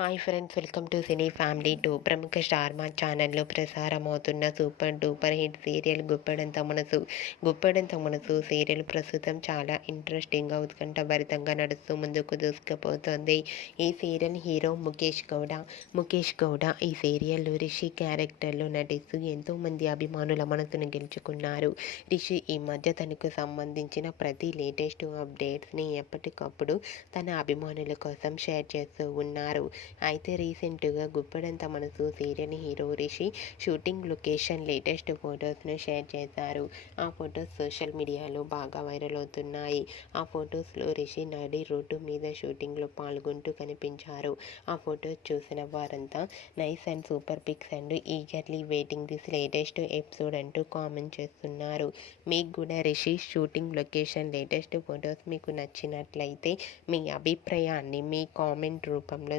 Hi friends welcome to Cine Family two. ప్రముఖ star Maa ఛానల్లో ప్రసారమవుతున్న super duper hit serial Guppedantha Manasu. Guppedantha Manasu serial ప్రస్తుతం చాలా ఇంట్రెస్టింగ్గా ఉత్కంఠభరితంగా నడుస్తూ ముందుకు దూసుకుపోతుంది. ఈ సీరియల్ హీరో ముఖేష్ గౌడ. ముఖేష్ గౌడ ఈ సీరియల్లో రిషి క్యారెక్టర్లో నటిస్తూ ఎంతోమంది అభిమానుల మనసును గెలుచుకున్నారు. రిషి ఈ మధ్య తనకు సంబంధించిన ప్రతి లేటెస్ట్ అప్డేట్స్ని ఎప్పటికప్పుడు తన అభిమానుల కోసం షేర్ చేస్తూ ఉన్నారు. అయితే రీసెంట్గా Guppedantha Manasu serial hero Rishi shooting location latest ఫొటోస్ను share చేశారు. ఆ ఫొటోస్ సోషల్ మీడియాలో బాగా వైరల్ అవుతున్నాయి. ఆ ఫొటోస్లో రిషి నడి రోడ్డు మీద షూటింగ్లో పాల్గొంటూ కనిపించారు. ఆ ఫొటోస్ చూసిన వారంతా nice and super pics and eagerly waiting this latest episode అంటూ కామెంట్ చేస్తున్నారు. మీకు కూడా Rishi shooting location latest photos మీకు నచ్చినట్లయితే మీ అభిప్రాయాన్ని మీ కామెంట్ రూపంలో